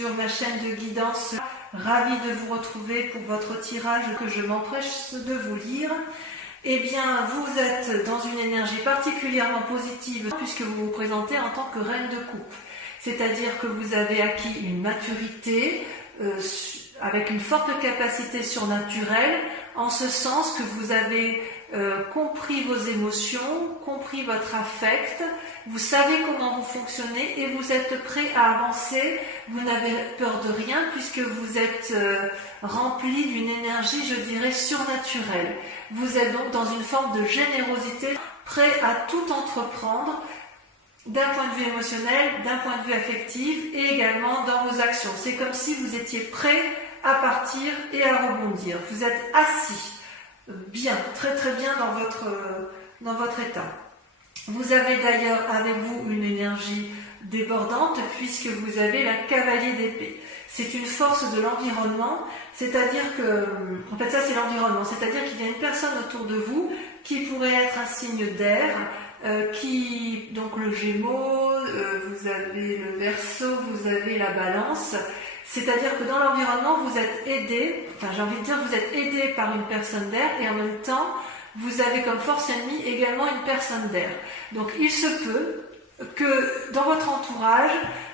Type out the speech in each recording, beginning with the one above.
sur ma chaîne de guidance. Ravie de vous retrouver pour votre tirage que je m'empresse de vous lire. Eh bien, vous êtes dans une énergie particulièrement positive puisque vous vous présentez en tant que reine de coupe. C'est-à-dire que vous avez acquis une maturité avec une forte capacité surnaturelle, en ce sens que vous avez compris vos émotions, compris votre affect, vous savez comment vous fonctionnez et vous êtes prêt à avancer, vous n'avez peur de rien puisque vous êtes rempli d'une énergie, je dirais, surnaturelle. Vous êtes donc dans une forme de générosité, prêt à tout entreprendre, d'un point de vue émotionnel, d'un point de vue affectif et également dans vos actions. C'est comme si vous étiez prêt à partir et à rebondir. Vous êtes assis, bien, très très bien dans votre état. Vous avez d'ailleurs avec vous une énergie débordante puisque vous avez la cavalier d'épée. C'est une force de l'environnement, c'est-à-dire que, en fait ça c'est l'environnement, c'est-à-dire qu'il y a une personne autour de vous qui pourrait être un signe d'air, donc le Gémeaux, vous avez le Verseau, vous avez la Balance. C'est-à-dire que dans l'environnement, vous êtes aidé, enfin j'ai envie de dire, vous êtes aidé par une personne d'air et en même temps, vous avez comme force ennemie également une personne d'air. Donc il se peut que dans votre entourage,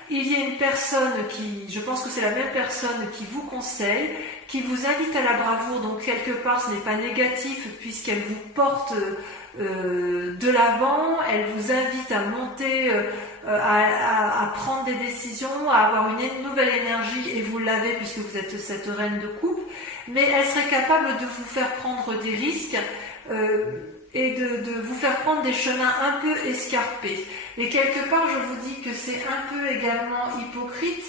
il y ait une personne qui, je pense que c'est la même personne qui vous conseille, qui vous invite à la bravoure, donc quelque part ce n'est pas négatif puisqu'elle vous porte de l'avant, elle vous invite à monter, à prendre des décisions, à avoir une nouvelle énergie, et vous l'avez puisque vous êtes cette reine de coupe, mais elle serait capable de vous faire prendre des risques et de vous faire prendre des chemins un peu escarpés. Et quelque part, je vous dis que c'est un peu également hypocrite,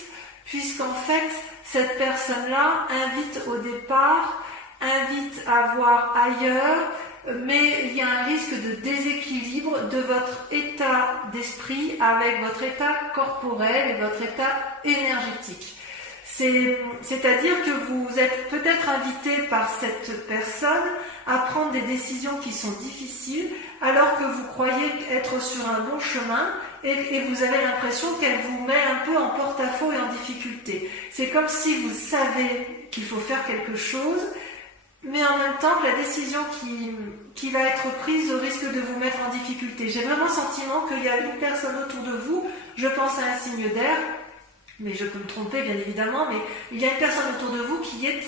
puisqu'en fait, cette personne-là invite au départ, invite à voir ailleurs, mais il y a un risque de déséquilibre de votre état d'esprit avec votre état corporel et votre état énergétique. C'est-à-dire que vous êtes peut-être invité par cette personne à prendre des décisions qui sont difficiles alors que vous croyez être sur un bon chemin et vous avez l'impression qu'elle vous met un peu en porte-à-faux et en difficulté. C'est comme si vous savez qu'il faut faire quelque chose, mais en même temps que la décision qui va être prise risque de vous mettre en difficulté. J'ai vraiment le sentiment qu'il y a une personne autour de vous, je pense à un signe d'air, mais je peux me tromper bien évidemment, mais il y a une personne autour de vous qui est,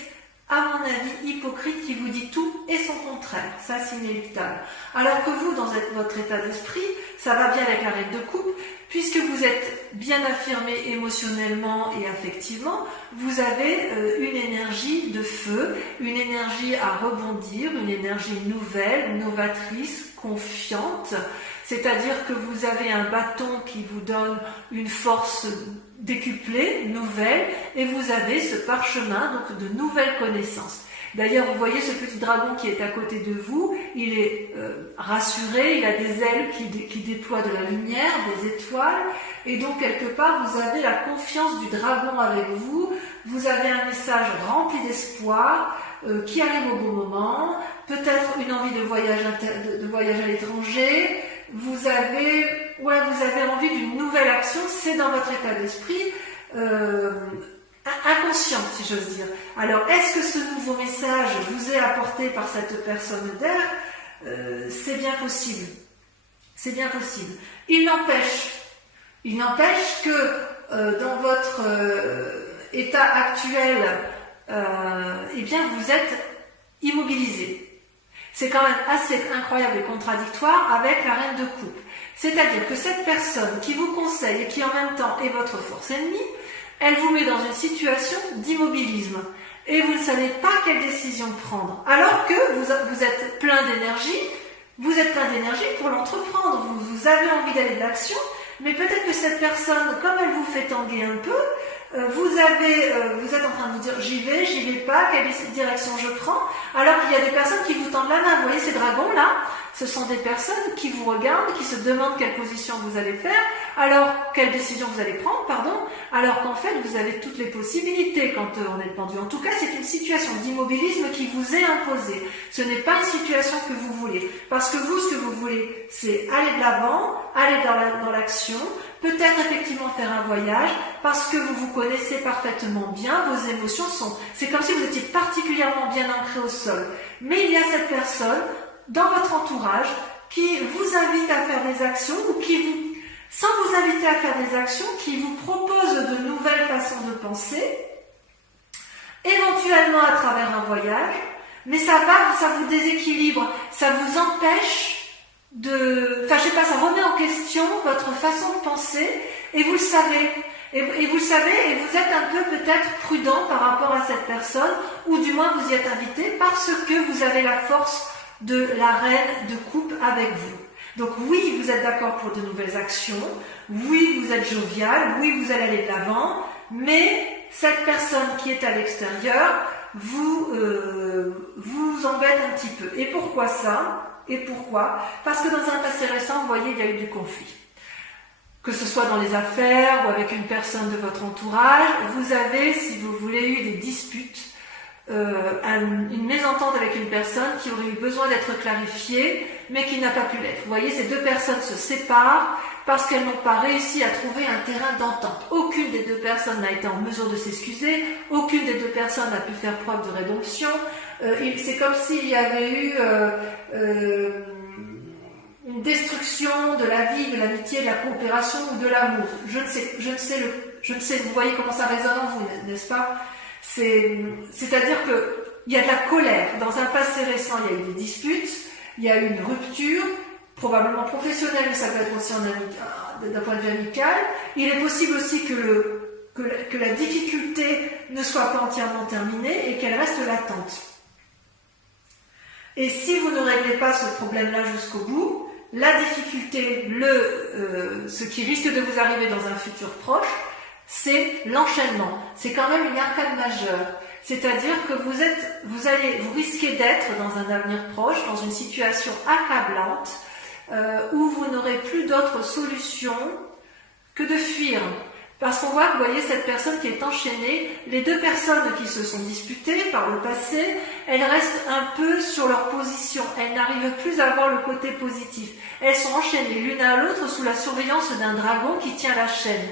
à mon avis, hypocrite, qui vous dit tout et son contraire. Ça, c'est inéluctable. Alors que vous, dans votre état d'esprit, ça va bien avec la reine de coupe, puisque vous êtes bien affirmé émotionnellement et affectivement, vous avez une énergie de feu, une énergie à rebondir, une énergie nouvelle, novatrice, confiante, c'est-à-dire que vous avez un bâton qui vous donne une force décuplée, nouvelle, et vous avez ce parchemin donc de nouvelles connaissances. D'ailleurs, vous voyez ce petit dragon qui est à côté de vous, il est rassuré, il a des ailes qui déploient de la lumière, des étoiles, et donc quelque part vous avez la confiance du dragon avec vous, vous avez un message rempli d'espoir qui arrive au bon moment, peut-être une envie de voyage à l'étranger, vous avez envie d'une nouvelle action, c'est dans votre état d'esprit inconscient, si j'ose dire. Alors, est-ce que ce nouveau message vous est apporté par cette personne d'air? C'est bien possible. C'est bien possible. Il n'empêche que dans votre état actuel, eh bien, vous êtes immobilisé. C'est quand même assez incroyable et contradictoire avec la reine de coupe. C'est-à-dire que cette personne qui vous conseille et qui en même temps est votre force ennemie, elle vous met dans une situation d'immobilisme et vous ne savez pas quelle décision prendre. Alors que vous êtes plein d'énergie, pour l'entreprendre. Vous avez envie d'aller de l'action, mais peut-être que cette personne, comme elle vous fait tanguer un peu, vous êtes en train de vous dire j'y vais pas, quelle direction je prends, alors qu'il y a des personnes qui vous tendent la main. Vous voyez ces dragons là, ce sont des personnes qui vous regardent, qui se demandent quelle position vous allez faire, alors quelle décision vous allez prendre, pardon, alors qu'en fait vous avez toutes les possibilités quand on est pendu. En tout cas, c'est une situation d'immobilisme qui vous est imposée. Ce n'est pas une situation que vous voulez. Parce que vous, ce que vous voulez, c'est aller de l'avant, aller dans l'action, peut-être effectivement faire un voyage, parce que vous vous connaissez parfaitement bien, vos émotions c'est comme si vous étiez particulièrement bien ancré au sol. Mais il y a cette personne dans votre entourage qui vous invite à faire des actions ou sans vous inviter à faire des actions, qui vous propose de nouvelles façons de penser, éventuellement à travers un voyage, mais ça vous déséquilibre, ça vous empêche ça remet en question votre façon de penser, et vous le savez. Et vous le savez, et vous êtes un peu peut-être prudent par rapport à cette personne, ou du moins vous y êtes invité parce que vous avez la force de la reine de coupe avec vous. Donc oui, vous êtes d'accord pour de nouvelles actions, oui, vous êtes jovial, oui, vous allez aller de l'avant, mais cette personne qui est à l'extérieur vous embête un petit peu. Et pourquoi ça? Et pourquoi? Parce que dans un passé récent, vous voyez, il y a eu du conflit. Que ce soit dans les affaires ou avec une personne de votre entourage, vous avez, si vous voulez, eu des disputes, une mésentente avec une personne qui aurait eu besoin d'être clarifiée, mais qui n'a pas pu l'être. Vous voyez, ces deux personnes se séparent parce qu'elles n'ont pas réussi à trouver un terrain d'entente. Aucune des deux personnes n'a été en mesure de s'excuser, aucune des deux personnes n'a pu faire preuve de rédemption. C'est comme s'il y avait eu une destruction de la vie, de l'amitié, de la coopération ou de l'amour. Je ne sais, vous voyez comment ça résonne en vous, n'est-ce pas? C'est-à-dire qu'il y a de la colère. Dans un passé récent, il y a eu des disputes, il y a eu une rupture, probablement professionnelle, mais ça peut être aussi d'un point de vue amical. Il est possible aussi que la difficulté ne soit pas entièrement terminée et qu'elle reste latente. Et si vous ne réglez pas ce problème-là jusqu'au bout, la difficulté, ce qui risque de vous arriver dans un futur proche, c'est l'enchaînement. C'est quand même une arcade majeure. C'est-à-dire que vous risquez d'être dans un avenir proche, dans une situation accablante, où vous n'aurez plus d'autre solution que de fuir. Parce qu'on voit que, vous voyez, cette personne qui est enchaînée, les deux personnes qui se sont disputées par le passé, elles restent un peu sur leur position. Elles n'arrivent plus à voir le côté positif. Elles sont enchaînées l'une à l'autre sous la surveillance d'un dragon qui tient la chaîne.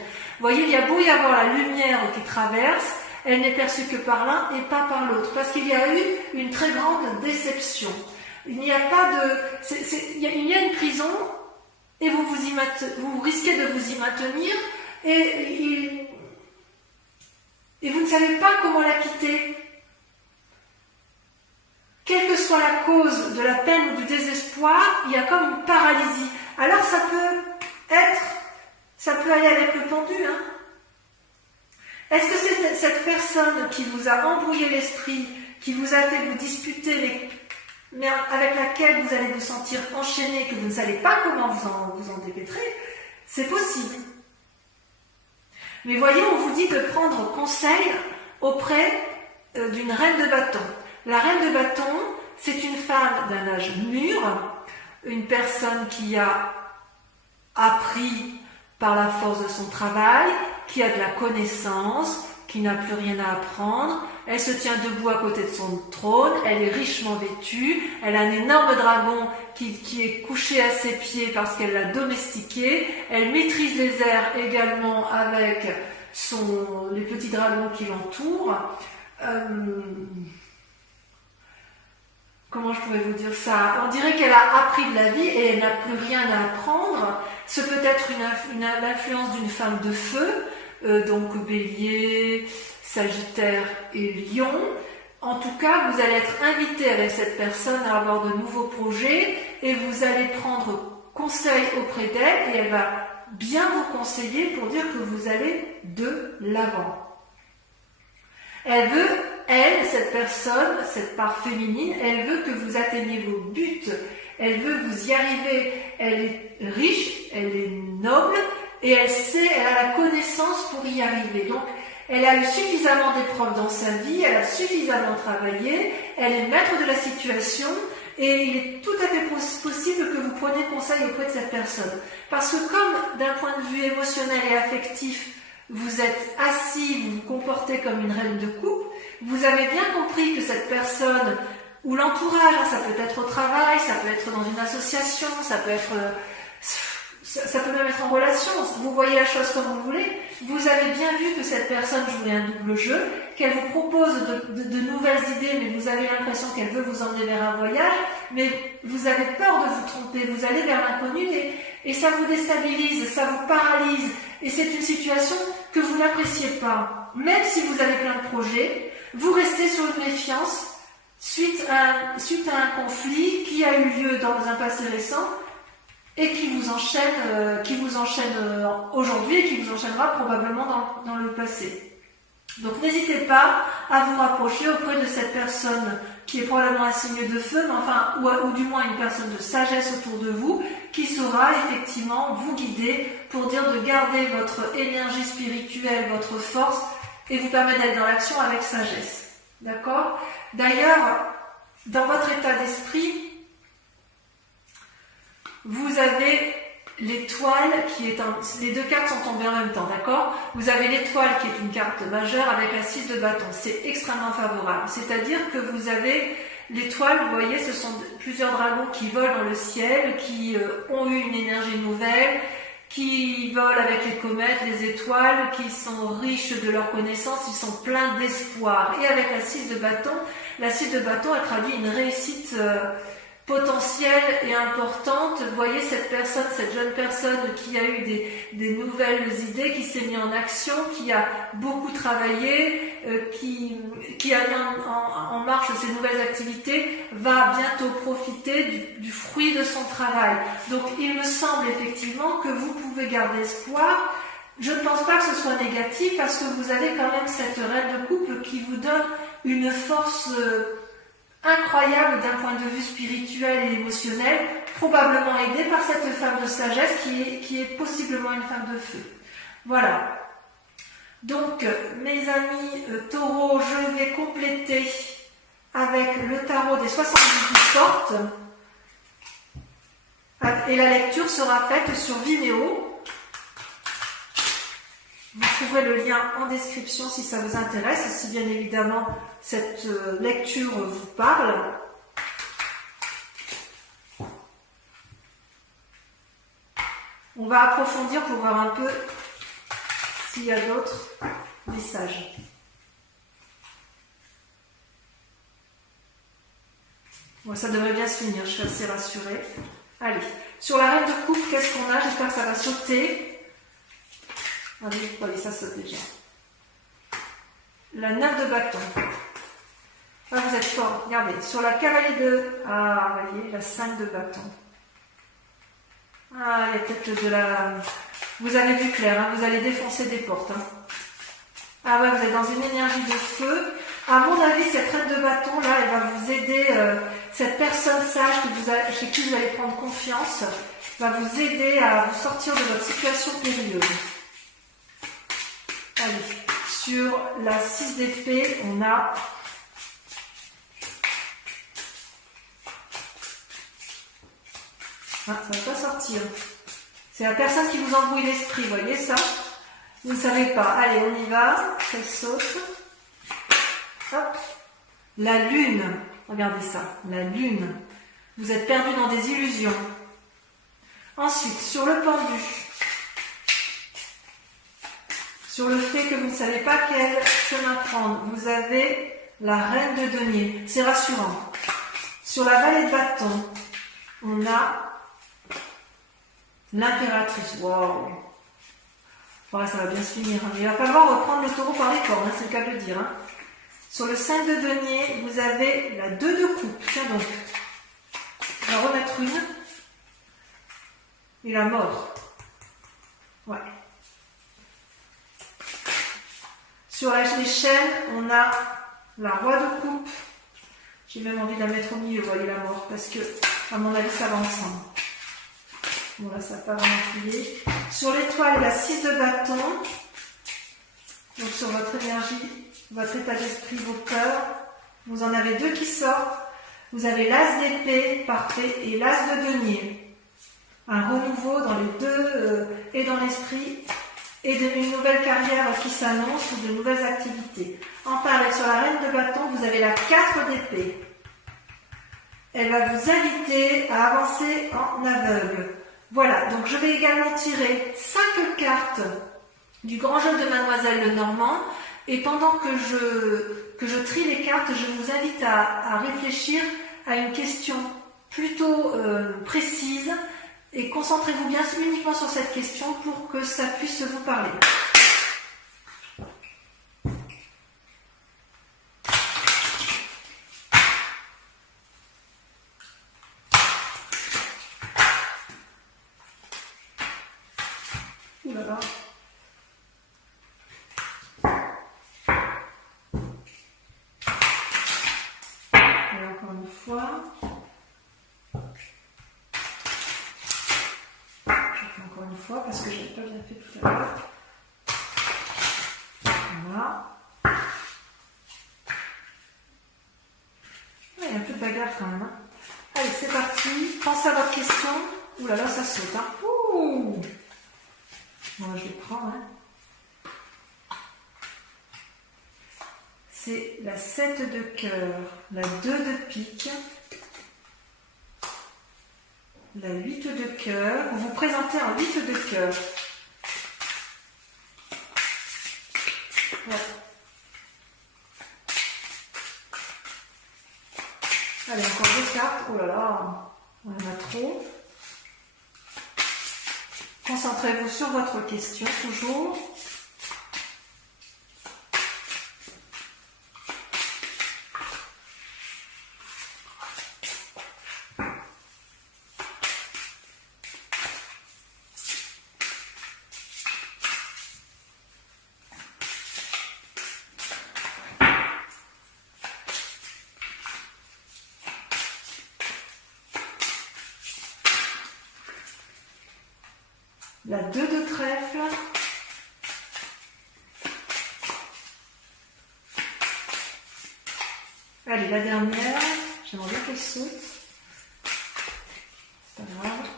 Vous voyez, il y a beau y avoir la lumière qui traverse, elle n'est perçue que par l'un et pas par l'autre. Parce qu'il y a eu une très grande déception. Il n'y a pas de... il y a une prison et vous risquez de vous y maintenir et vous ne savez pas comment la quitter. Quelle que soit la cause de la peine ou du désespoir, il y a comme une paralysie. Alors ça peut aller avec le pendu, hein. Est-ce que c'est cette personne qui vous a embrouillé l'esprit, qui vous a fait vous disputer, mais avec laquelle vous allez vous sentir enchaîné, que vous ne savez pas comment vous en dépêtrer? C'est possible. Mais voyez, on vous dit de prendre conseil auprès d'une reine de bâton. La reine de bâton, c'est une femme d'un âge mûr, une personne qui a appris par la force de son travail, qui a de la connaissance, qui n'a plus rien à apprendre. Elle se tient debout à côté de son trône, elle est richement vêtue, elle a un énorme dragon qui est couché à ses pieds parce qu'elle l'a domestiqué, elle maîtrise les airs également avec les petits dragons qui l'entourent. Comment je pourrais vous dire ça? On dirait qu'elle a appris de la vie et elle n'a plus rien à apprendre. Ce peut être l'influence d'une femme de feu, donc Bélier, Sagittaire et Lion. En tout cas, vous allez être invité avec cette personne à avoir de nouveaux projets et vous allez prendre conseil auprès d'elle et elle va bien vous conseiller pour dire que vous allez de l'avant. Elle veut, cette personne, cette part féminine, elle veut que vous atteigniez vos buts, elle veut vous y arriver, elle est riche, elle est noble et elle a la connaissance pour y arriver. Donc, elle a eu suffisamment d'épreuves dans sa vie, elle a suffisamment travaillé, elle est maître de la situation Et il est tout à fait possible que vous preniez conseil auprès de cette personne. Parce que comme d'un point de vue émotionnel et affectif, vous êtes assis, vous vous comportez comme une reine de coupe, vous avez bien compris que cette personne, ou l'entourage, hein, ça peut être au travail, ça peut être dans une association, ça peut même être en relation, vous voyez la chose comme vous voulez, vous avez bien vu que cette personne jouait un double jeu, qu'elle vous propose de nouvelles idées, mais vous avez l'impression qu'elle veut vous emmener vers un voyage, mais vous avez peur de vous tromper, vous allez vers l'inconnu et ça vous déstabilise, ça vous paralyse, et c'est une situation que vous n'appréciez pas. Même si vous avez plein de projets, vous restez sur une méfiance suite à un conflit qui a eu lieu dans un passé récent et qui vous enchaîne aujourd'hui et qui vous enchaînera probablement dans le passé. Donc n'hésitez pas à vous rapprocher auprès de cette personne qui est probablement un signe de feu, mais enfin, ou du moins une personne de sagesse autour de vous, qui saura effectivement vous guider pour dire de garder votre énergie spirituelle, votre force, et vous permettre d'aller dans l'action avec sagesse. D'accord ? D'ailleurs, dans votre état d'esprit, vous avez l'étoile qui est les deux cartes sont tombées en même temps, d'accord? Vous avez l'étoile qui est une carte majeure avec la 6 de bâton. C'est extrêmement favorable. C'est-à-dire que vous avez l'étoile, vous voyez, ce sont plusieurs dragons qui volent dans le ciel, qui ont eu une énergie nouvelle, qui volent avec les comètes, les étoiles, qui sont riches de leurs connaissances, ils sont pleins d'espoir. Et avec la 6 de bâton, elle traduit une réussite potentielle et importante. Vous voyez cette jeune personne qui a eu des nouvelles idées, qui s'est mise en action, qui a beaucoup travaillé, qui a mis en marche ses nouvelles activités, va bientôt profiter du fruit de son travail. Donc il me semble effectivement que vous pouvez garder espoir. Je ne pense pas que ce soit négatif parce que vous avez quand même cette reine de couple qui vous donne une force incroyable d'un point de vue spirituel et émotionnel, probablement aidée par cette femme de sagesse qui est possiblement une femme de feu. Voilà. Donc, mes amis taureaux, je vais compléter avec le tarot des 78 portes. Et la lecture sera faite sur Vimeo. Vous trouverez le lien en description si ça vous intéresse, si bien évidemment cette lecture vous parle. On va approfondir pour voir un peu s'il y a d'autres messages. Bon, ça devrait bien se finir, je suis assez rassurée. Allez, sur la reine de coupe, qu'est-ce qu'on a? J'espère que ça va sauter. Allez, ça saute déjà. La 9 de bâton. Ah, vous êtes fort. Regardez, sur la cavalier de... Ah, vous voyez, la 5 de bâton. Ah, il y a peut-être de la... Vous avez vu clair, hein, vous allez défoncer des portes. Hein. Ah ouais, vous êtes dans une énergie de feu. À mon avis, cette reine de bâton, là, elle va vous aider. Cette personne sage chez qui vous allez prendre confiance va vous aider à vous sortir de votre situation périlleuse. Allez, sur la 6 d'épée, on a ça ne va pas sortir. C'est la personne qui vous embrouille l'esprit, vous voyez ça? Vous ne savez pas. Allez, on y va. Ça saute. Hop. La lune. Regardez ça. La lune. Vous êtes perdu dans des illusions. Ensuite, sur le pendu. Sur le fait que vous ne savez pas quel chemin prendre, vous avez la reine de denier. C'est rassurant. Sur la vallée de bâton, on a l'impératrice. Waouh! Voilà, ça va bien se finir. Hein. Il va falloir reprendre le taureau par les cornes, hein, c'est le cas de le dire. Hein. Sur le 5 de denier, vous avez la 2 de coupe. Tiens donc. Je vais en remettre une. Et la mort. Ouais. Sur les chaînes, on a la roi de coupe. J'ai même envie de la mettre au milieu, vous voyez, la mort, parce que, à mon avis, ça va ensemble. Bon, là, ça n'a pas vraiment plié. Sur l'étoile, la 6 de bâton. Donc, sur votre énergie, votre état d'esprit, vos cœurs. Vous en avez deux qui sortent. Vous avez l'as d'épée, parfait, et l'as de denier. Un renouveau dans les deux et dans l'esprit, et une nouvelle carrière qui s'annonce ou de nouvelles activités. Enfin, avec sur la reine de bâton, vous avez la 4 d'épée. Elle va vous inviter à avancer en aveugle. Voilà, donc je vais également tirer 5 cartes du grand jeu de Mademoiselle Lenormand. Et pendant que je trie les cartes, je vous invite à réfléchir à une question plutôt précise. Et concentrez-vous bien uniquement sur cette question pour que ça puisse vous parler. Ouh là là. Et encore une fois. Encore une fois parce que je n'avais pas bien fait tout à l'heure. Voilà. Il y a un peu de bagarre quand même. Hein. Allez, c'est parti. Pensez à votre question. Ouh là là, ça saute. Hein. Ouh. Bon, je les prends. Hein. C'est la 7 de cœur, la 2 de pique, la 8 de cœur. Vous vous présentez en 8 de cœur. Ouais. Allez, encore 2 cartes. Oh là là, on en a trop. Concentrez-vous sur votre question, toujours. La 2 de trèfle, allez, la dernière, j'aimerais bien qu'elle saute, c'est pas grave.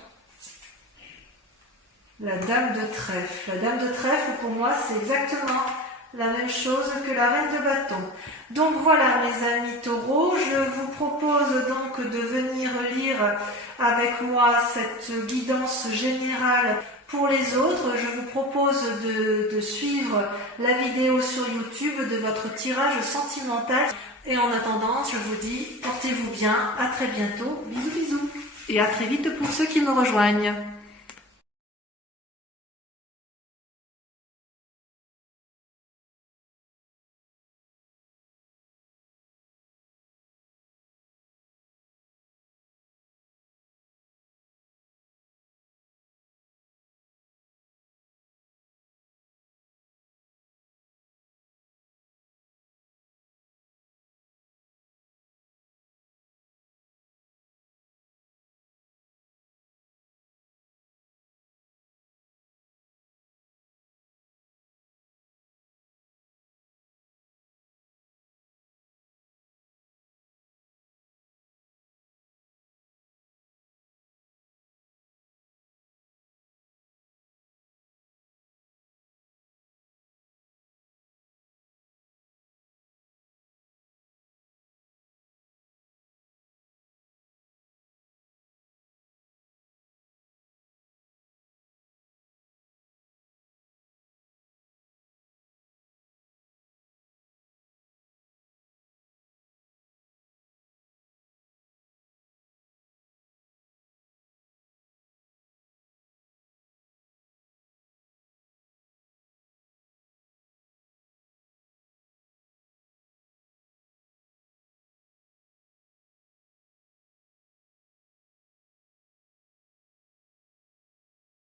La dame de trèfle. La dame de trèfle, pour moi, c'est exactement la même chose que la reine de bâton. Donc voilà, mes amis taureaux, je vous propose donc de venir lire avec moi cette guidance générale pour les autres. Je vous propose de suivre la vidéo sur YouTube de votre tirage sentimental. Et en attendant, je vous dis, portez-vous bien, à très bientôt, bisous bisous. Et à très vite pour ceux qui me rejoignent.